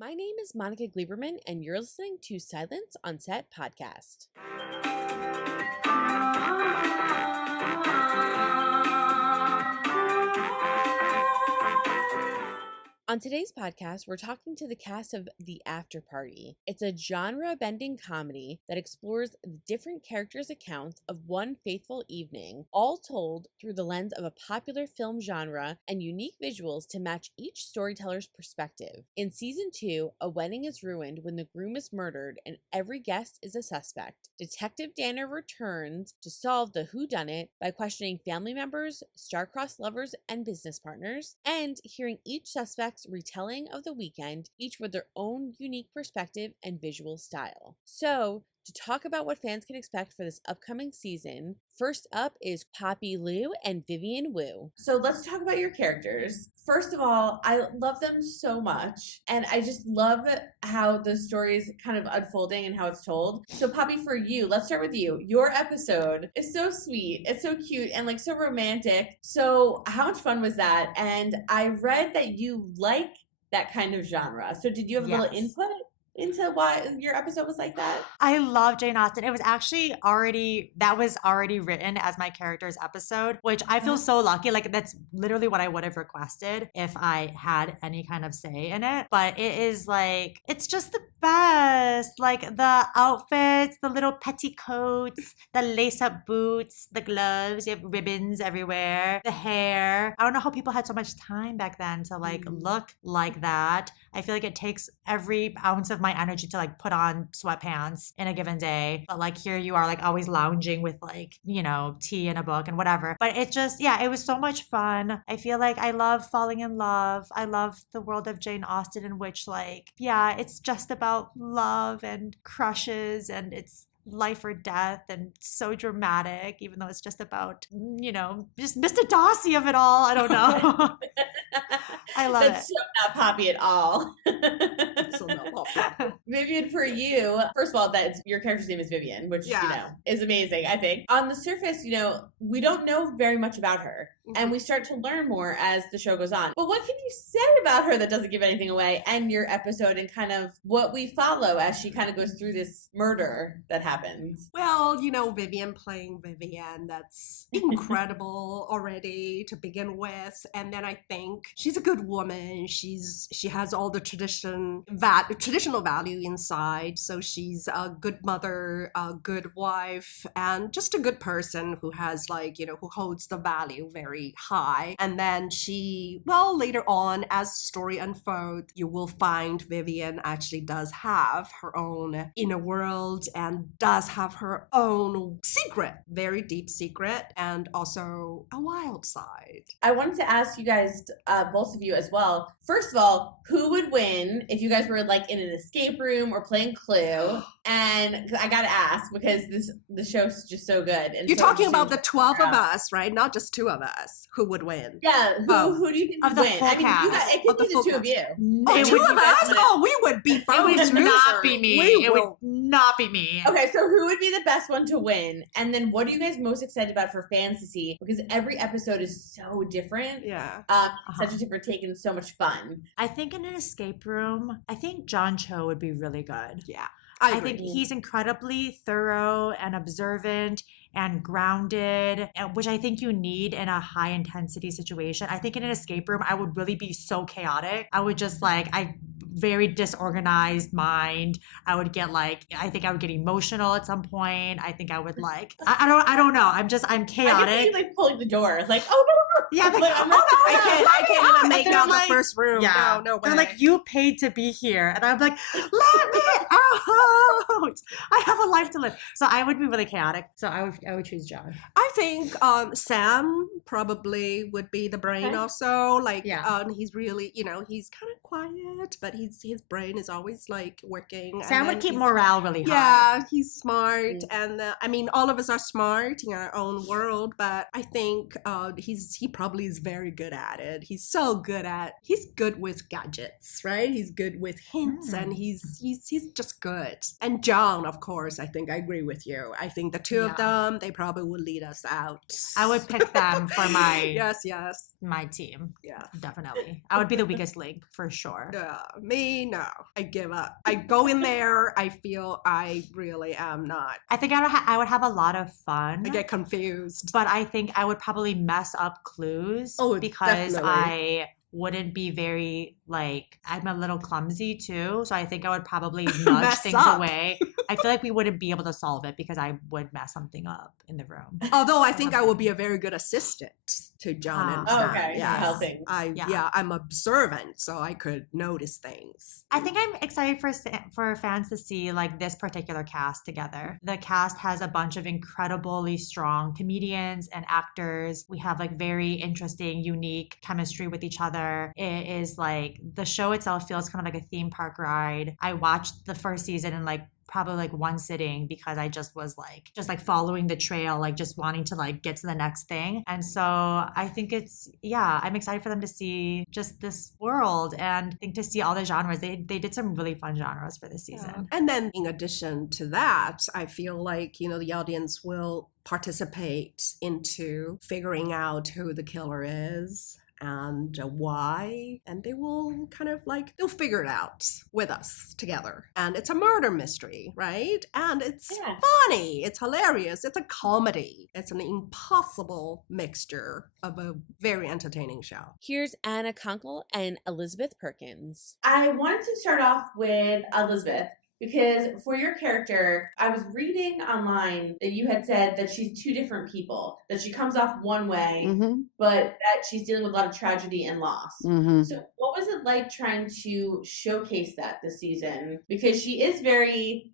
My name is Monica Gleberman, and you're listening to Silence on Set podcast. On today's podcast, we're talking to the cast of The Afterparty. It's a genre-bending comedy that explores the different characters' accounts of one fateful evening, all told through the lens of a popular film genre and unique visuals to match each storyteller's perspective. In season 2, a wedding is ruined when the groom is murdered and every guest is a suspect. Detective Danner returns to solve the whodunit by questioning family members, star-crossed lovers, and business partners, and hearing each suspect's retelling of the weekend, each with their own unique perspective and visual style. So, to talk about what fans can expect for this upcoming season, first up is Poppy Liu and Vivian Wu. So let's talk about your characters. First of all, I love them so much, and I just love how the story is kind of unfolding and how it's told. So Poppy, for you, let's start with you. Your episode is so sweet, it's so cute, and like so romantic. So how much fun was that? And I read that you like that kind of genre. So did you have a little input into why your episode was like that? I love Jane Austen. It was actually already written as my character's episode, which I feel so lucky. Like that's literally what I would have requested if I had any kind of say in it. But it is like, it's just the best. Like the outfits, the little petticoats, the lace-up boots, the gloves, you have ribbons everywhere, the hair. I don't know how people had so much time back then to like look like that. I feel like it takes every ounce of my energy to like put on sweatpants in a given day. But like here you are like always lounging with like, you know, tea and a book and whatever. But it just, yeah, it was so much fun. I feel like I love falling in love. I love the world of Jane Austen in which like, yeah, it's just about love and crushes and it's life or death and so dramatic, even though it's just about, you know, just Mr. Darcy of it all. I don't know. I love That's so not Poppy at all. So not Poppy. Vivian, for you, first of all, your character's name is Vivian, which, you know, is amazing, I think. On the surface, you know, we don't know very much about her. And we start to learn more as the show goes on. But what can you say about her that doesn't give anything away, and your episode and kind of what we follow as she kind of goes through this murder that happens? Well, you know, Vivian playing Vivian, that's incredible already to begin with. And then I think she's a good woman. She has all the traditional value inside. So she's a good mother, a good wife, and just a good person who has like, you know, who holds the value very high. And then later on, as story unfolds, you will find Vivian actually does have her own inner world and does have her own secret, very deep secret, and also a wild side. I wanted to ask you guys, both of you as well. First of all, who would win if you guys were like in an escape room or playing Clue? And I gotta ask because the show's just so good. And you're so talking about the 12 of us, right? Not just 2 of us. Who would win? Yeah, who do you think would win? I mean, it could be the 2 of you. Oh, 2 of us? Oh, we would be both. It would not be me. It would not be me. Okay, so who would be the best one to win? And then what are you guys most excited about for fans to see? Because every episode is so different. Yeah. Such a different take and so much fun. I think in an escape room, I think John Cho would be really good. Yeah. I think he's incredibly thorough and observant and grounded, which I think you need in a high intensity situation. I think in an escape room, I would really be so chaotic. I would just very disorganized mind. I would get I think I would get emotional at some point. I think I would I don't know. I'm chaotic. I can pulling the door. It's like, oh no. Yeah, I can't even make out the first room. Yeah. No way. They're like, you paid to be here. And I'm like, let me out. I have a life to live. So I would be really chaotic. So I would choose John. I think Sam probably would be the brain also. He's really, you know, he's kind of quiet, but his brain is always like working. Sam would keep morale really high. Yeah, he's smart. And I mean, all of us are smart in our own world, but I think he probably is very good at it. He's good with gadgets, right? He's good with hints and he's just good. And John, of course, I think I agree with you. I think the two of them, they probably would lead us out. I would pick them for my my team. Yeah. Definitely. I would be the weakest link for sure. Me, no. I give up. I go in there, I feel I really am not. I think I would have a lot of fun. I get confused. But I think I would probably mess up clues because definitely. I wouldn't be very, I'm a little clumsy too. So I think I would probably nudge things away. I feel like we wouldn't be able to solve it because I would mess something up in the room. Although I think I would be a very good assistant to John and Sam. Okay, helping. I'm observant, so I could notice things. I think I'm excited for fans to see this particular cast together. The cast has a bunch of incredibly strong comedians and actors. We have very interesting, unique chemistry with each other. It is the show itself feels kind of like a theme park ride. I watched the first season in probably one sitting because I just was following the trail, just wanting to get to the next thing. And so I think I'm excited for them to see just this world and think to see all the genres. They did some really fun genres for this season. Yeah. And then in addition to that, I feel the audience will participate into figuring out who the killer is and why, and they will they'll figure it out with us together. And it's a murder mystery, right? And it's funny, it's hilarious, it's a comedy. It's an impossible mixture of a very entertaining show. Here's Anna Konkle and Elizabeth Perkins. I wanted to start off with Elizabeth, because for your character, I was reading online that you had said that she's two different people, that she comes off one way, but that she's dealing with a lot of tragedy and loss. So what was it like trying to showcase that this season? Because she is very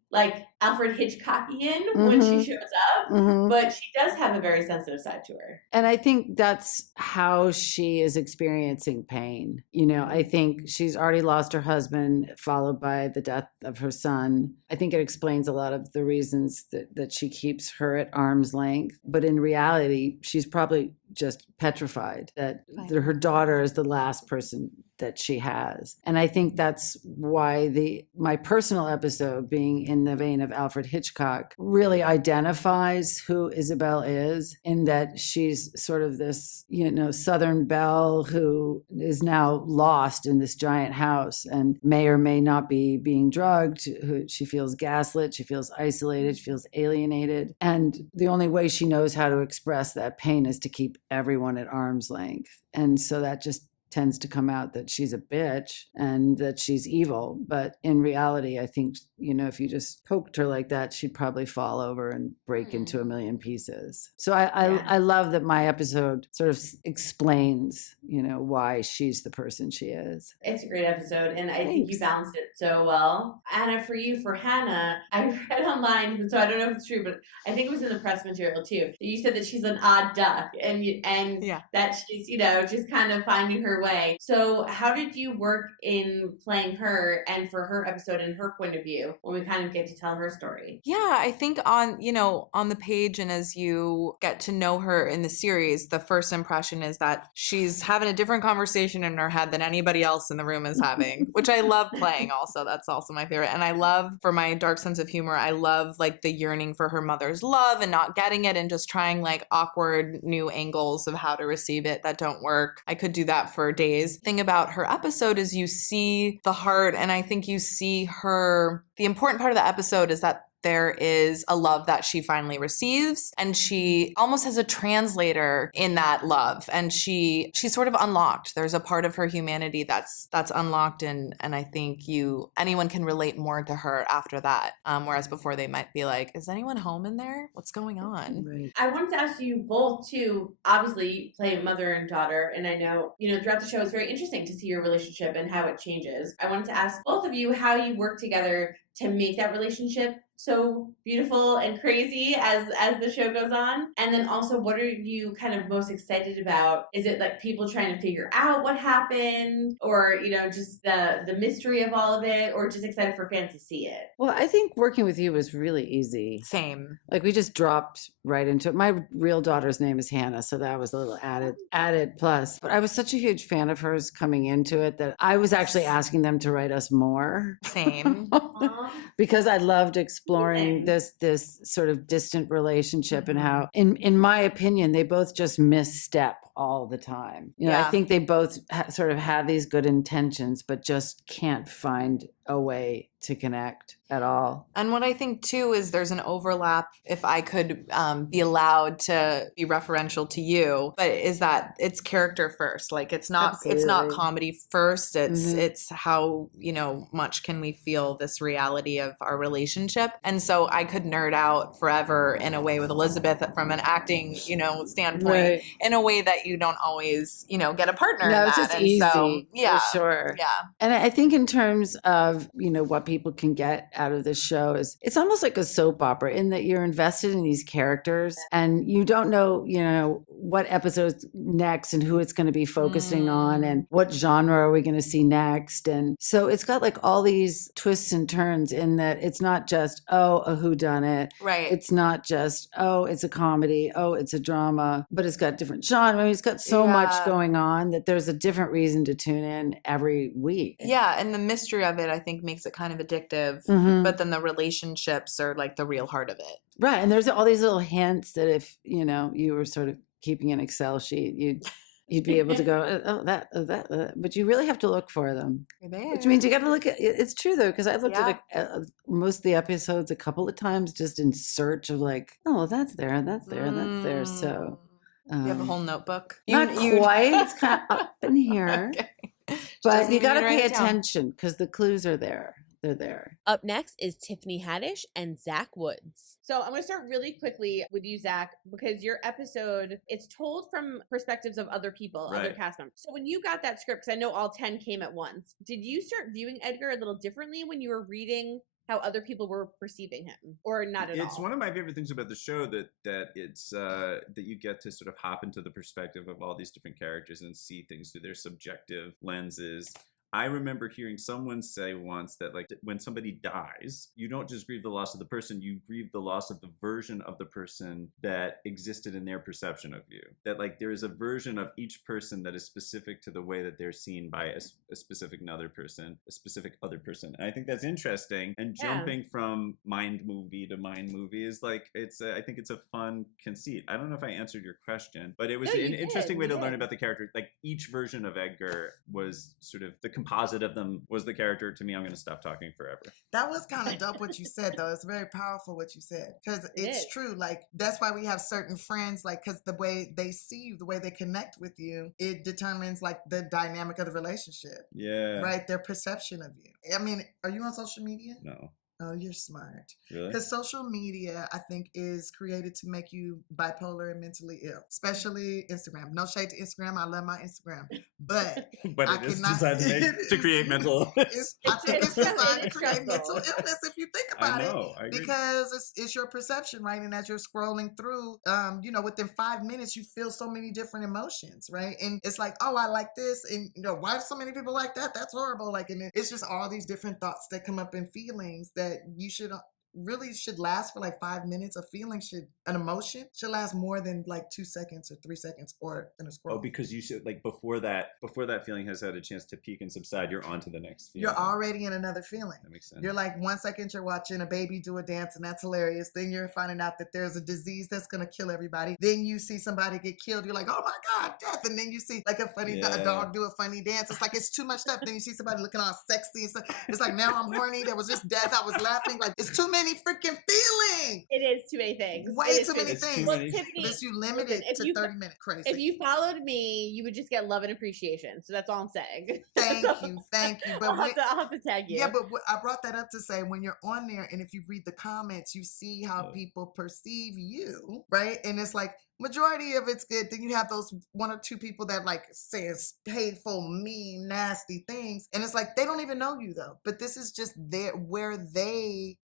Alfred Hitchcockian when she shows up, but she does have a very sensitive side to her. And I think that's how she is experiencing pain. I think she's already lost her husband, followed by the death of her son. I think it explains a lot of the reasons that she keeps her at arm's length. But in reality, she's probably just petrified that her daughter is the last person that she has. And I think that's why my personal episode, being in the vein of Alfred Hitchcock, really identifies who Isabel is, in that she's sort of this, Southern belle who is now lost in this giant house and may or may not be being drugged. She feels gaslit, she feels isolated, she feels alienated. And the only way she knows how to express that pain is to keep everyone at arm's length. And so that just tends to come out that she's a bitch and that she's evil. But in reality, I think, if you just poked her like that, she'd probably fall over and break into a million pieces. So I love that my episode sort of explains, why she's the person she is. It's a great episode, and I think you balanced it so well. Anna, for Hannah, I read online, so I don't know if it's true, but I think it was in the press material too. You said that she's an odd duck, and that she's, just kind of finding her way. So how did you work in playing her and for her episode and her point of view when we kind of get to tell her story? Yeah, I think on the page, and as you get to know her in the series, the first impression is that she's having a different conversation in her head than anybody else in the room is having, which I love playing also. That's also my favorite. And I love, for my dark sense of humor, I love the yearning for her mother's love and not getting it and just trying awkward new angles of how to receive it that don't work. I could do that for days. The thing about her episode is you see the heart, and I think you see her. The important part of the episode is that there is a love that she finally receives, and she almost has a translator in that love, and she's sort of unlocked. There's a part of her humanity that's unlocked, and I think anyone can relate more to her after that, whereas before they might be like, is anyone home in there? What's going on? Right. I wanted to ask you both too, obviously play mother and daughter, and I know throughout the show it's very interesting to see your relationship and how it changes. I wanted to ask both of you how you work together to make that relationship so beautiful and crazy as the show goes on. And then also, what are you kind of most excited about? Is it people trying to figure out what happened, or just the mystery of all of it, or just excited for fans to see it? Well, I think working with you was really easy. Same. We just dropped right into it. My real daughter's name is Hannah, so that was a little added plus. But I was such a huge fan of hers coming into it that I was actually asking them to write us more. Same. because I loved exploring Amazing. this sort of distant relationship and how, in my opinion, they both just misstep all the time. You know, I Yeah. think they both sort of have these good intentions, but just can't find a way to connect at all. And what I think too is there's an overlap, if I could be allowed to be referential to you, but is that it's character first. Like it's not Absolutely. comedy first. It's Mhm. it's how, much can we feel this reality of our relationship. And so I could nerd out forever in a way with Elizabeth from an acting, standpoint, Right. in a way that you don't always, get a partner No, in it's that. just And easy. so, yeah. For sure. Yeah. And I think in terms of, what people can get out of this show is it's almost like a soap opera in that you're invested in these characters and you don't know, what episode's next and who it's going to be focusing on and what genre are we going to see next. And so it's got like all these twists and turns in that it's not just, oh, a whodunit. Right. It's not just, oh, it's a comedy, oh, it's a drama, but it's got different genre. I mean, it's got so much Yeah. going on that there's a different reason to tune in every week. Yeah, and the mystery of it, I think, makes it kind of addictive. Mhm. But then the relationships are like the real heart of it. Right. And there's all these little hints that if, you were sort of keeping an Excel sheet, you'd be able to go, oh, that, but you really have to look for them. Which means you got to look at, it's true though, because I've looked at most of the episodes a couple of times just in search of like, oh, well, that's there, and that's there, and that's there. So. You have a whole notebook? Not quite. It's kind of up in here. Okay. But you got to to pay attention because the clues are there. They're there. Up next is Tiffany Haddish and Zach Woods. So I'm going to start really quickly with you, Zach, because your episode, it's told from perspectives of other people, other Right. cast members. So when you got that script, because I know all 10 came at once, did you start viewing Edgar a little differently when you were reading how other people were perceiving him, or not at all? It's one of my favorite things about the show that it's that you get to sort of hop into the perspective of all these different characters and see things through their subjective lenses. I remember hearing someone say once that like when somebody dies, you don't just grieve the loss of the person, you grieve the loss of the version of the person that existed in their perception of you. That like there is a version of each person that is specific to the way that they're seen by a specific other person, a specific other person. And I think that's interesting. And jumping from mind movie to mind movie is like, I think it's a fun conceit. I don't know if I answered your question, but it was an interesting way to learn about the character. Like each version of Edgar was sort of the composite of them was the character. To me, I'm going to stop talking forever. That was kind of dope what you said, though. It's very powerful what you said because it's is. true. Like that's why we have certain friends, like because the way they see you, the way they connect with you, it determines like the dynamic of the relationship. Yeah. Right, their perception of you. I mean, are you on social media? No. Oh, you're smart. Really? Because social media, I think, is created to make you bipolar and mentally ill, especially Instagram. No shade to Instagram. I love my Instagram. But But I it is cannot- designed to create mental illness. I think it's designed to It's create stressful. mental illness if you think I about it. know. I agree. Because it's your perception, right? And as you're scrolling through, within 5 minutes, you feel so many different emotions, right? And it's like, oh, I like this. And, why do so many people like that? That's horrible. Like, and it's just all these different thoughts that come up in feelings that you should last for like 5 minutes. An emotion should last more than like 2 seconds or 3 seconds or in a scroll. Oh, because you should like before that feeling has had a chance to peak and subside, you're on to the next feeling. You're already in another feeling. That makes sense. You're like 1 second you're watching a baby do a dance and that's hilarious. Then you're finding out that there's a disease that's gonna kill everybody. Then you see somebody get killed. You're like, oh my God, death. And then you see like a dog do a funny dance. It's like it's too much stuff. Then you see somebody looking all sexy and stuff. It's like now I'm horny. There was just death. I was laughing. Like it's too many freaking feelings. It is too many things. Way It is too many It's too things. many. Tiffany, But you limit listen, it to 30 minutes. Crazy. if you followed me, you would just get love and appreciation. So that's all I'm saying. Thank you. But I'll have to tag you. yeah, but I brought that up to say when you're on there and if you read the comments, you see how people perceive you, right? And it's like majority of it's good. Then you have those 1 or 2 people that like says hateful, mean, nasty things, and it's like they don't even know you though. But this is just where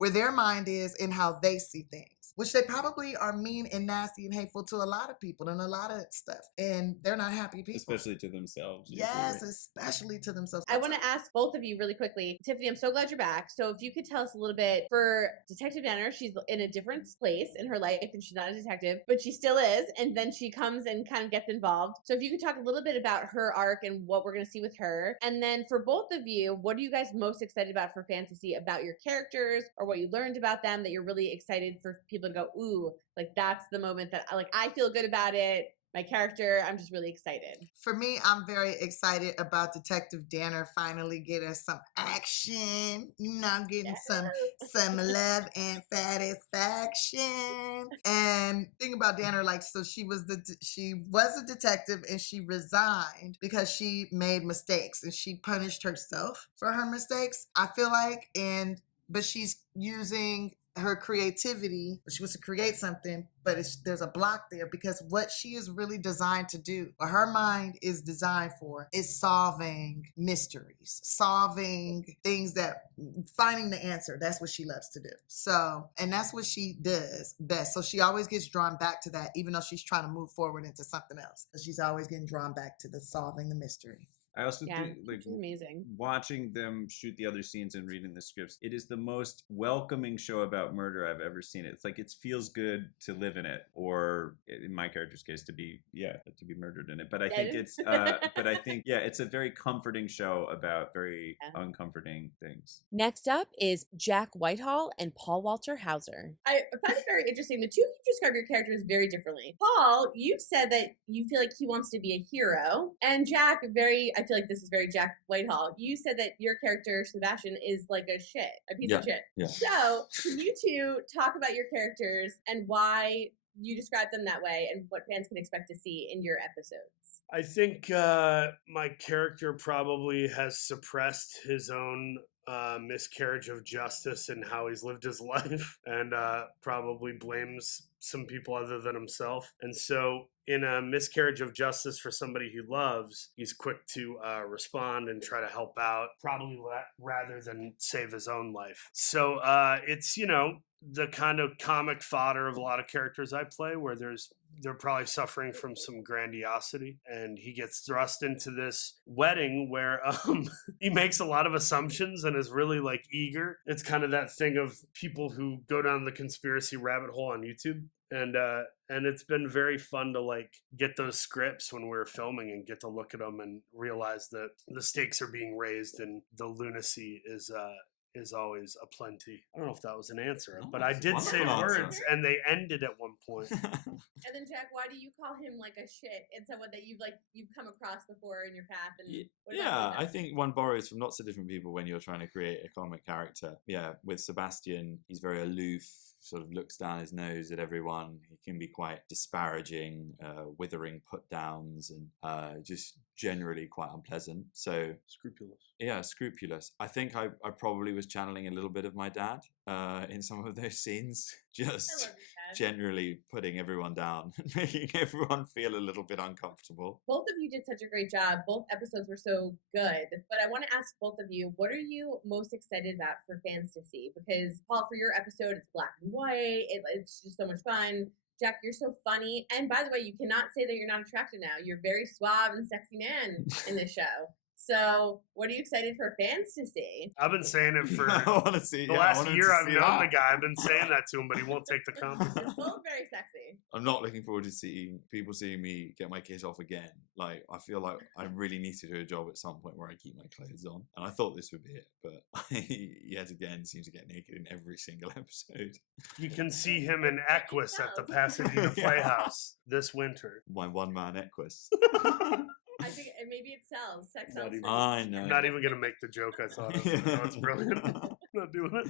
their mind is and how they see things. which they probably are mean and nasty and hateful to a lot of people and a lot of stuff. And they're not happy people. Especially to themselves. Yes, especially to themselves. I want to ask both of you really quickly. Tiffany, I'm so glad you're back. So if you could tell us a little bit for Detective Danner, she's in a different place in her life and she's not a detective, but she still is. And then she comes and kind of gets involved. So if you could talk a little bit about her arc and what we're going to see with her. And then for both of you, what are you guys most excited about for fantasy about your characters or what you learned about them that you're really excited for people to go, ooh, like that's the moment that I feel good about it. My character, I'm just really excited. For me, I'm very excited about Detective Danner finally getting some action, getting some love and satisfaction. And think about Danner, so she was a detective and she resigned because she made mistakes and she punished herself for her mistakes, I feel like, but she's using her creativity. She wants to create something, but there's a block there because what she is really designed to do, what her mind is designed for, is solving mysteries, solving things finding the answer. That's what she loves to do. So, and that's what she does best. So she always gets drawn back to that, even though she's trying to move forward into something else. But she's always getting drawn back to the solving the mystery. I also think, amazing. Watching them shoot the other scenes and reading the scripts, it is the most welcoming show about murder I've ever seen. It's like it feels good to live in it, or in my character's case, to be murdered in it. But I think it's a very comforting show about very uncomforting things. Next up is Jack Whitehall and Paul Walter Hauser. I find it very interesting. The two of you describe your characters very differently. Paul, you said that you feel like he wants to be a hero, and Jack, I feel like this is very Jack Whitehall. You said that your character, Sebastian, is like a piece of shit. Yeah. So, can you two talk about your characters and why you describe them that way and what fans can expect to see in your episodes? I think my character probably has suppressed his own miscarriage of justice and how he's lived his life, and probably blames some people other than himself. And so in a miscarriage of justice for somebody he loves, he's quick to respond and try to help out, probably rather than save his own life. So it's, the kind of comic fodder of a lot of characters I play, where they're probably suffering from some grandiosity, and he gets thrust into this wedding where he makes a lot of assumptions and is really eager. It's kind of that thing of people who go down the conspiracy rabbit hole on YouTube. And it's been very fun to get those scripts when we're filming and get to look at them and realize that the stakes are being raised and the lunacy is always aplenty. I don't know if that was an answer, but I did say words and they ended at one point. And then Jack, why do you call him a shit and someone that you've come across before in your path? And I think one borrows from lots of different people when you're trying to create a comic character. Yeah, with Sebastian, he's very aloof, sort of looks down his nose at everyone. He can be quite disparaging, withering put downs, and just generally quite unpleasant. So scrupulous. Yeah, scrupulous. I think I probably was channeling a little bit of my dad in some of those scenes, just generally putting everyone down and making everyone feel a little bit uncomfortable. Both of you did such a great job. Both episodes were so good. But I want to ask both of you, what are you most excited about for fans to see? Because, Paul, for your episode, it's black and white. It's just so much fun. Jack, you're so funny. And by the way, you cannot say that you're not attractive now. You're a very suave and sexy man in this show. So, what are you excited for fans to see? I've been saying it for I want to see, the last year I've known the guy. I've been saying that to him, but he won't take the compliment. You're both very sexy. I'm not looking forward to seeing people seeing me get my kit off again. I feel like I really need to do a job at some point where I keep my clothes on. And I thought this would be it, but I yet again seem to get naked in every single episode. You can see him in Equus at the Pasadena Playhouse this winter. My one-man Equus. I think maybe it sells. Sex sells. I know. I'm not even going to make the joke I thought of. No, it's brilliant. I'm not doing it.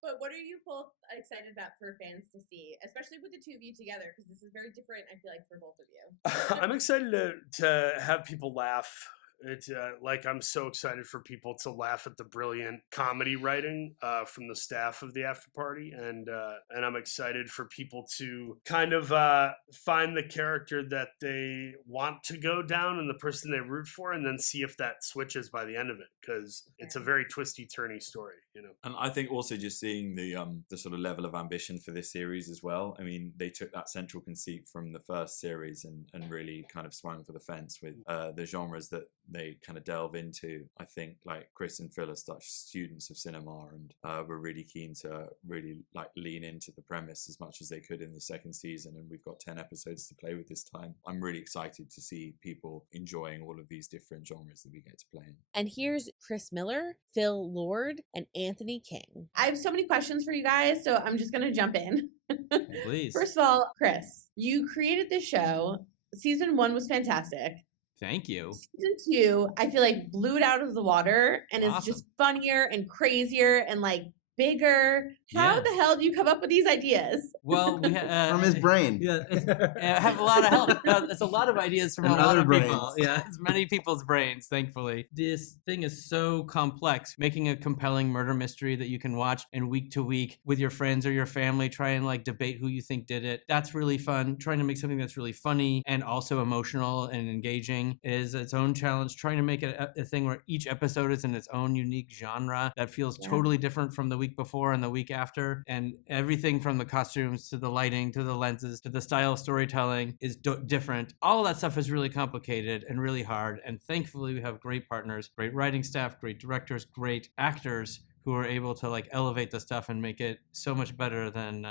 But what are you both excited about for fans to see, especially with the two of you together? Because this is very different, I feel like, for both of you. I'm excited to have people laugh. It's I'm so excited for people to laugh at the brilliant comedy writing from the staff of the Afterparty, and I'm excited for people to kind of find the character that they want to go down and the person they root for, and then see if that switches by the end of it. because it's a very twisty, turny story. And I think also just seeing the sort of level of ambition for this series as well. I mean, they took that central conceit from the first series and really kind of swung for the fence with the genres that they kind of delve into. I think like Chris and Phil are such students of cinema and were really keen to really like lean into the premise as much as they could in the second season. And we've got 10 episodes to play with this time. I'm really excited to see people enjoying all of these different genres that we get to play in. And here's Chris Miller, Phil Lord, and Anthony King. I have so many questions for you guys, so I'm just going to jump in. Please. First of all, Chris, you created this show. Season 1 was fantastic. Thank you. Season 2, I feel like blew it out of the water and is just funnier and crazier and like bigger. How the hell do you come up with these ideas? Well, we from his brain. Yeah, I have a lot of help. It's a lot of ideas from a lot of people. Yeah, it's many people's brains, thankfully. This thing is so complex. Making a compelling murder mystery that you can watch and week to week with your friends or your family, try and like debate who you think did it. That's really fun. Trying to make something that's really funny and also emotional and engaging is its own challenge. Trying to make it a thing where each episode is in its own unique genre that feels totally different from the week before and the week after, and everything from the costumes to the lighting to the lenses to the style of storytelling is different. All of that stuff is really complicated and really hard, and thankfully we have great partners, great writing staff, great directors, great actors who are able to like elevate the stuff and make it so much better than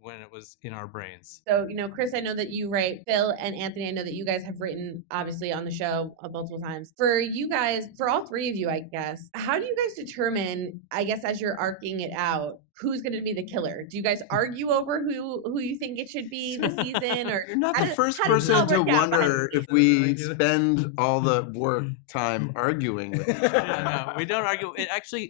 when it was in our brains. So, Chris, I know that you write. Phil and Anthony, I know that you guys have written, obviously, on the show multiple times. For you guys, for all three of you, I guess, how do you guys determine, I guess, as you're arcing it out, who's going to be the killer? Do you guys argue over who you think it should be this season? Or you're not the first person to wonder if we spend all the work time arguing with each other. No, we don't argue.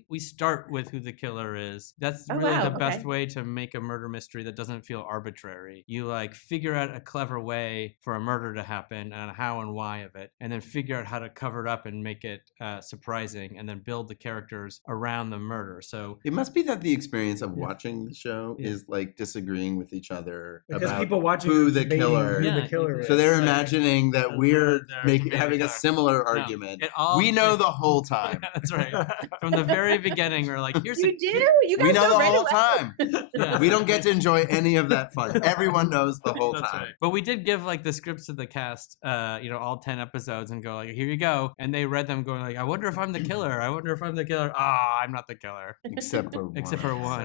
We start with who the killer is. That's really the best way to make a murder mystery that doesn't feel arbitrary. You like figure out a clever way for a murder to happen and how and why of it, and then figure out how to cover it up and make it surprising, and then build the characters around the murder. So it must be that the experience of watching the show is like disagreeing with each other because about people watching who the killer is. So they're imagining that we're having a similar argument. We know the whole time. That's right. From the very beginning, we're like, here's you guys we know the right whole away. time. We don't get to enjoy any of that fun. Everyone knows the whole time. Right. But we did give like the scripts to the cast, all 10 episodes, and go like, here you go. And they read them going like, I wonder if I'm the killer. I wonder if I'm the killer. I'm not the killer. Except for one.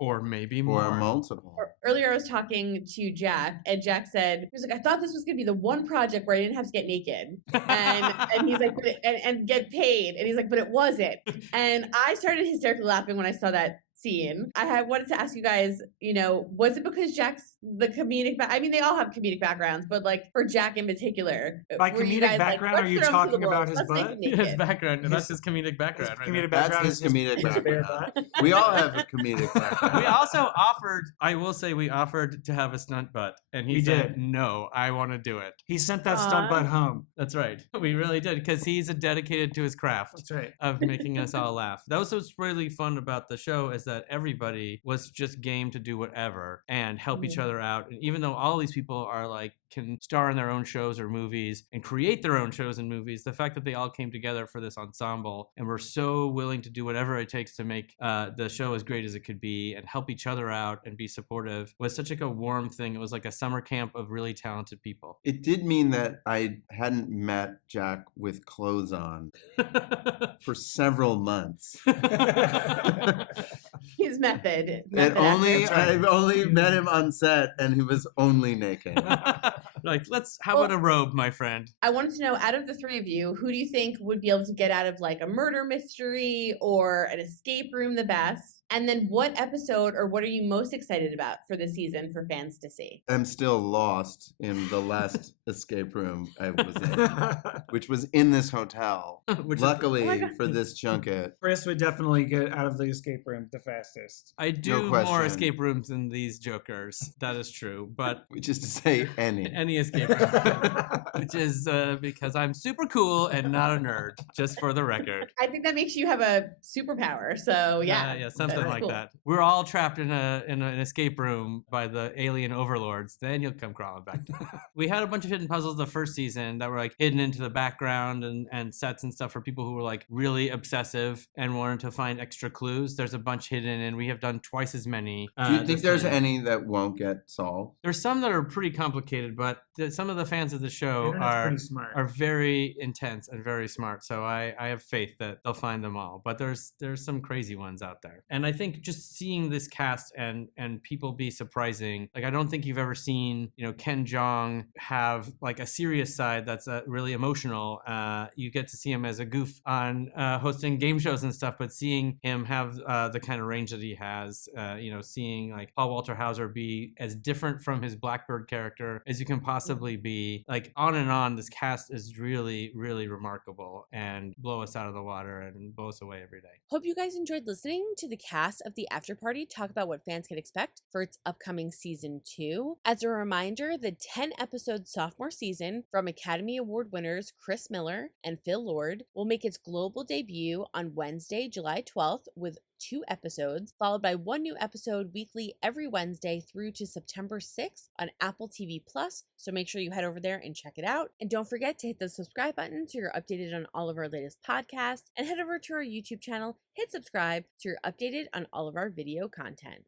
Or maybe more. Or multiple. Earlier I was talking to Jack, and Jack said, he was like, I thought this was going to be the one project where I didn't have to get naked. And he's like, and get paid. And he's like, but it wasn't. And I started hysterically laughing when I saw that scene. I wanted to ask you guys, was it because Jack's the comedic I mean, they all have comedic backgrounds, but like forCk in particular. By comedic background, are you talking about his butt? His background. That's his comedic background. That's his comedic background. We all have a comedic background. We also offered, I will say, we offered to have a stunt butt, and he said, no, I want to do it. He sent that stunt butt home. That's right. We really did, because he's dedicated to his craft. That's right. Of making us all laugh. That was what's really fun about the show, is that everybody was just game to do whatever and help each other out. And even though all these people are like, can star in their own shows or movies and create their own shows and movies, the fact that they all came together for this ensemble and were so willing to do whatever it takes to make the show as great as it could be and help each other out and be supportive was such like a warm thing. It was like a summer camp of really talented people. It did mean that I hadn't met Jack with clothes on for several months. His method. I've only met him on set, and he was only naked. Like, how about a robe, my friend? I wanted to know, out of the three of you, who do you think would be able to get out of like a murder mystery or an escape room the best? And then what episode or what are you most excited about for the season for fans to see? I'm still lost in the last escape room I was in, which was in this hotel. Luckily for this junket. Chris would definitely get out of the escape room the fastest. I do more escape rooms than these jokers. That is true. But which is to say any escape room. Which is because I'm super cool and not a nerd, just for the record. I think that makes you have a superpower. So yeah. Yeah, something something like Cool. that. We're all trapped in an escape room by the alien overlords. Then you'll come crawling back. We had a bunch of hidden puzzles the first season that were like hidden into the background and sets and stuff for people who were like really obsessive and wanted to find extra clues. There's a bunch hidden, and we have done twice as many. Do you think this there's season. any that won't get solved? There's some that are pretty complicated, but some of the fans of the show Internet's pretty smart. are very intense and very smart. So I have faith that they'll find them all. But there's some crazy ones out there. And I think just seeing this cast and people be surprising. Like I don't think you've ever seen, Ken Jeong have like a serious side that's really emotional. You get to see him as a goof on hosting game shows and stuff, but seeing him have the kind of range that he has, seeing like Walter Hauser be as different from his Blackbird character as you can possibly be, like on and on, this cast is really, really remarkable and blow us out of the water and blow us away every day. Hope you guys enjoyed listening to the cast of the Afterparty talk about what fans can expect for its upcoming season 2. As a reminder, the 10-episode sophomore season from Academy Award winners Chris Miller and Phil Lord will make its global debut on Wednesday, July 12th with 2 episodes, followed by 1 new episode weekly every Wednesday through to September 6th on Apple TV+. So make sure you head over there and check it out. And don't forget to hit the subscribe button so you're updated on all of our latest podcasts. And head over to our YouTube channel, hit subscribe so you're updated on all of our video content.